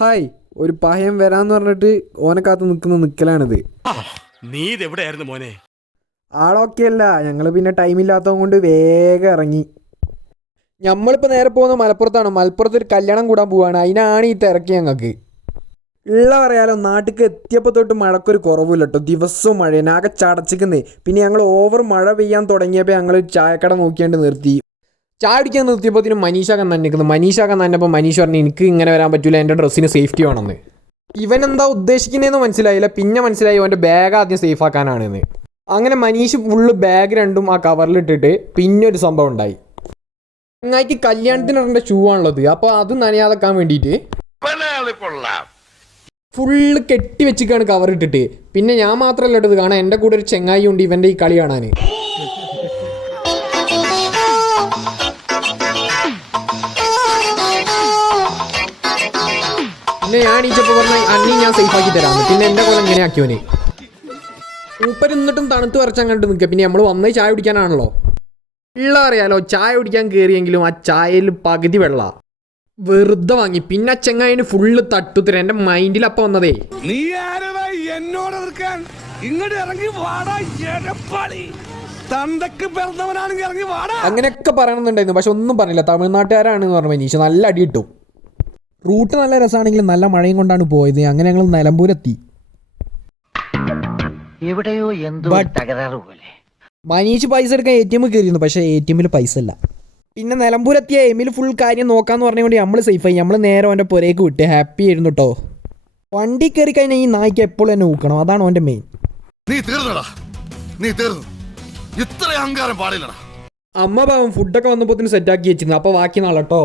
Hi, ഒരു പഹയൻ വരാന്ന് പറഞ്ഞിട്ട് ഓനെ കാത്ത് നിൽക്കലാണിത്. നീ ഇതെവിടെയായിരുന്നു മോനെ? ആളൊക്കെ അല്ല, ഞങ്ങൾ പിന്നെ ടൈമില്ലാത്തത് കൊണ്ട് വേഗം ഇറങ്ങി. നമ്മളിപ്പോൾ നേരെ പോകുന്നത് മലപ്പുറത്താണ്. മലപ്പുറത്ത് ഒരു കല്യാണം കൂടാൻ പോവാണ്. അതിനാണ് ഈ തിരക്ക് ഞങ്ങൾക്ക്. ഉള്ള പറയാലോ, നാട്ടിലേക്ക് എത്തിയപ്പോൾ തൊട്ട് മഴക്കൊരു കുറവില്ല കേട്ടോ. ദിവസവും മഴയാണ്, ആകെ ചടച്ചിക്കുന്നേ. പിന്നെ ഞങ്ങൾ ഓവർ മഴ പെയ്യാൻ തുടങ്ങിയപ്പോൾ ഞങ്ങൾ ചായക്കട നോക്കിയാണ്ട് നിർത്തി. ചായ അടിക്കാൻ നിർത്തിയപ്പോഴത്തേനും മനീഷാക്കാൻ നന്നിക്കുന്നത്. മനീഷാക്കാൻ നന്നപ്പോൾ മനീഷ് പറഞ്ഞു എനിക്ക് ഇങ്ങനെ വരാൻ പറ്റില്ല, എൻ്റെ ഡ്രസ്സിന് സേഫ്റ്റി വേണമെന്ന്. ഇവൻ എന്താ ഉദ്ദേശിക്കുന്നതെന്ന് മനസ്സിലായില്ല. പിന്നെ മനസ്സിലായി അവൻ്റെ ബാഗ് ആദ്യം സേഫ് ആക്കാനാണെന്ന്. അങ്ങനെ മനീഷ് ഫുള്ള് ബാഗ് രണ്ടും ആ കവറിലിട്ടിട്ട് പിന്നെ ഒരു സംഭവം ഉണ്ടായി. ചങ്ങായിക്ക് കല്യാണത്തിന് ഇടേണ്ട ഷൂ ആണുള്ളത്. അപ്പോൾ അത് നനയാതെക്കാൻ വേണ്ടിയിട്ട് ഫുള്ള് കെട്ടി വെച്ചിട്ടാണ് കവർ ഇട്ടിട്ട്. പിന്നെ ഞാൻ മാത്രമല്ല ഇട്ടത്, കാണാൻ എൻ്റെ കൂടെ ഒരു ചെങ്ങായി ഉണ്ട് ഇവൻ്റെ ഈ കളി കാണാൻ. പിന്നെ ഞാൻ ഈച്ചപ്പോൾ പറഞ്ഞ അന്നീ ഞാൻ സേഫ് ആക്കി തരാം. പിന്നെ എൻ്റെ കൊല്ലം ഇങ്ങനെ ആക്കിയോനെ മൂപ്പർ എന്നിട്ടും തണുത്ത് വരച്ചാൽ കണ്ട് നിൽക്കുക. പിന്നെ നമ്മൾ വന്നത് ചായ കുടിക്കാനാണല്ലോ. ഉള്ള അറിയാലോ, ചായ കുടിക്കാൻ കയറിയെങ്കിലും ആ ചായയിൽ പകുതി വെള്ള വെറുതെ വാങ്ങി. പിന്നെ ചെങ്ങായിന് ഫുള്ള് തട്ടുത്തര. എൻ്റെ മൈൻഡിൽ അപ്പം വന്നതേ, നീ എന്നോട് അങ്ങനെയൊക്കെ പറയണമെന്നുണ്ടായിരുന്നു. പക്ഷെ ഒന്നും പറഞ്ഞില്ല. തമിഴ്നാട്ടുകാരാണെന്ന് പറഞ്ഞു മനീഷ്. നല്ല അടി കിട്ടും. റൂട്ട് നല്ല രസമാണെങ്കിലും നല്ല മഴയും കൊണ്ടാണ് പോയത്. അങ്ങനെ ഞങ്ങൾ നിലമ്പൂരെത്തി. മനീഷ് പൈസ എടുക്കാൻ ATM കയറിയിരുന്നു. പക്ഷേ ATM പൈസ ഇല്ല. പിന്നെ നിലമ്പൂരെത്തിയ എമ്മിൽ ഫുൾ കാര്യം നോക്കാന്ന് പറഞ്ഞുകൊണ്ട് നമ്മൾ സേഫായി. നമ്മൾ നേരെ അവൻ്റെ പുരയ്ക്ക് വിട്ട് ഹാപ്പി ആയിരുന്നു കേട്ടോ. വണ്ടി കയറി കഴിഞ്ഞാൽ ഈ നായ്ക്ക് എപ്പോഴും എന്നെ ഊക്കണം. അതാണ് അവൻ്റെ മെയിൻ. അമ്മ പാവം ഫുഡൊക്കെ വന്നപ്പോൾ സെറ്റാക്കി വെച്ചിരുന്നു. അപ്പോൾ ബാക്കി നാളെ കേട്ടോ.